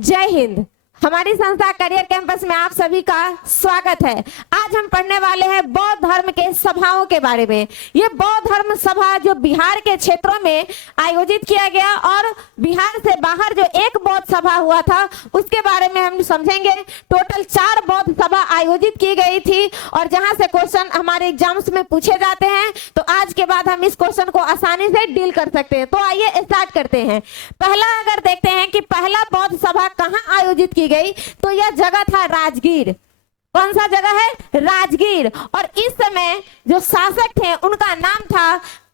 जय हिंद। हमारी संस्था करियर कैंपस में आप सभी का स्वागत है। आज हम पढ़ने वाले हैं बौद्ध धर्म के सभाओं के बारे में। ये बौद्ध धर्म सभा जो बिहार के क्षेत्रों में आयोजित किया गया और बिहार से बाहर जो एक बौद्ध सभा हुआ था उसके बारे में हम समझेंगे। टोटल 4 बौद्ध सभा आयोजित की गई थी और जहां से क्वेश्चन हमारे एग्जाम्स में पूछे जाते हैं, तो आज के बाद हम इस क्वेश्चन को आसानी से डील कर सकते हैं। तो आइए स्टार्ट करते हैं। पहला अगर देखते हैं कि पहला बौद्ध सभा कहाँ आयोजित की गई, तो यह जगह था राजगीर। कौन सा जगह है? राजगीर। और इस समय जो शासक थे उनका नाम था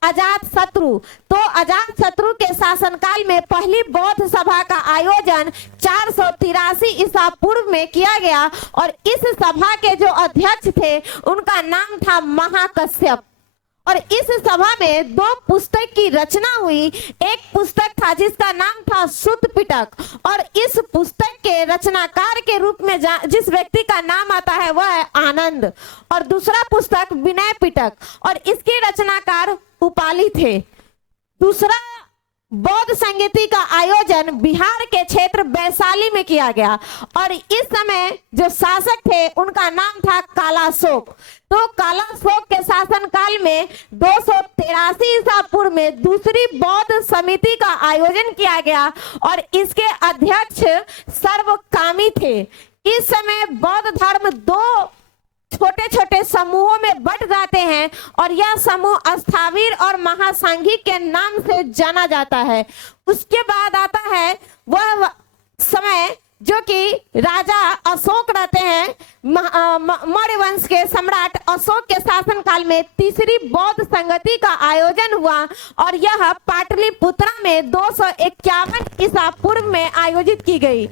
अजातशत्रु। तो अजातशत्रु के शासनकाल में पहली बौद्ध सभा का आयोजन 483 ईसा पूर्व में किया गया और इस सभा के जो अध्यक्ष थे उनका नाम था महाकश्यप। और इस सभा में 2 पुस्तक की रचना हुई। एक पुस्तक था जिसका नाम था सुत्त पिटक और इस पुस्तक के रचनाकार के रूप में जिस व्यक्ति का नाम आता है वह है आनंद, और दूसरा पुस्तक विनय पिटक और इसके रचनाकार उपाली थे। दूसरा बौद्ध संगीति का आयोजन बिहार के क्षेत्र वैशाली में किया गया और इस समय जो शासक थे उनका नाम था कालाशोक। तो कालाशोक के शासनकाल में 283 ईसा पूर्व में दूसरी बौद्ध समिति का आयोजन किया गया और इसके अध्यक्ष सर्वकामी थे। इस समय बौद्ध धर्म 2 छोटे छोटे समूहों में बट जाते हैं और यह समूह अस्थावीर और महासांघिक के नाम से जाना जाता है। उसके बाद आता है वह समय जो कि राजा अशोक रहते हैं। मौर्य वंश के सम्राट अशोक के शासनकाल में तीसरी बौद्ध संगति का आयोजन हुआ और यह पाटलिपुत्रा में 251 ईसा पूर्व में आयोजित की गई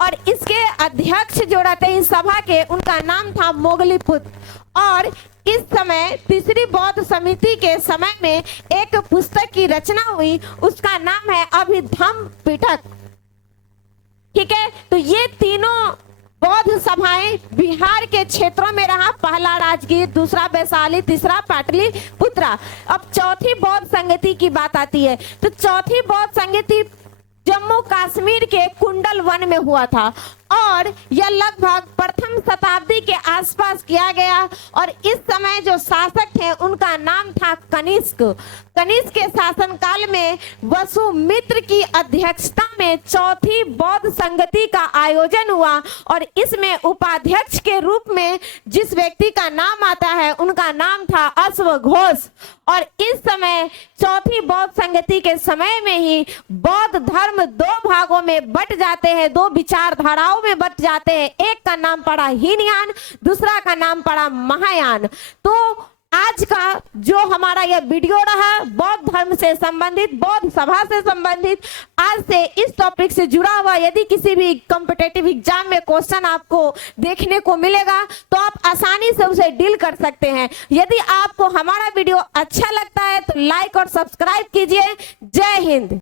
और इसके अध्यक्ष जो रहते हैं इस सभा के उनका नाम था मोगलीपुत्र। और इस समय तीसरी बौद्ध समिति के समय में एक पुस्तक की रचना हुई, उसका नाम है अभिधम्म पिटक। ठीक है, तो ये तीनों बौद्ध सभाएं बिहार के क्षेत्रों में रहा। पहला राजगीर, दूसरा वैशाली, तीसरा पाटलिपुत्रा। अब चौथी बौद्ध संगति की बात आती है, तो चौथी बौद्ध संगति जम्मू कश्मीर के कुंडल वन में हुआ था और यह लगभग प्रथम शताब्दी के आसपास किया गया और इस समय जो शासक थे उनका नाम था कनिष्क। कनिष्क के शासनकाल में वसुमित्र की अध्यक्षता में चौथी बौद्ध संगति का आयोजन हुआ और इसमें उपाध्यक्ष के रूप में जिस व्यक्ति का नाम आता है उनका नाम था अश्वघोष। और इस समय चौथी बौद्ध संगति के समय में ही बौद्ध धर्म 2 भागों में बट जाते हैं, 2 विचारधाराओं में बट जाते हैं। एक का नाम पड़ा हीनयान, दूसरा का नाम पड़ा महायान। तो आज का जो हमारा यह वीडियो रहा बौद्ध धर्म से संबंधित, बौद्ध सभा से संबंधित, आज से इस टॉपिक से जुड़ा हुआ यदि किसी भी कॉम्पिटिटिव एग्जाम में क्वेश्चन आपको देखने को मिलेगा तो आप आसानी से उसे डील कर सकते हैं। यदि आपको हमारा वीडियो अच्छा लगता है तो लाइक और सब्सक्राइब कीजिए। जय हिंद।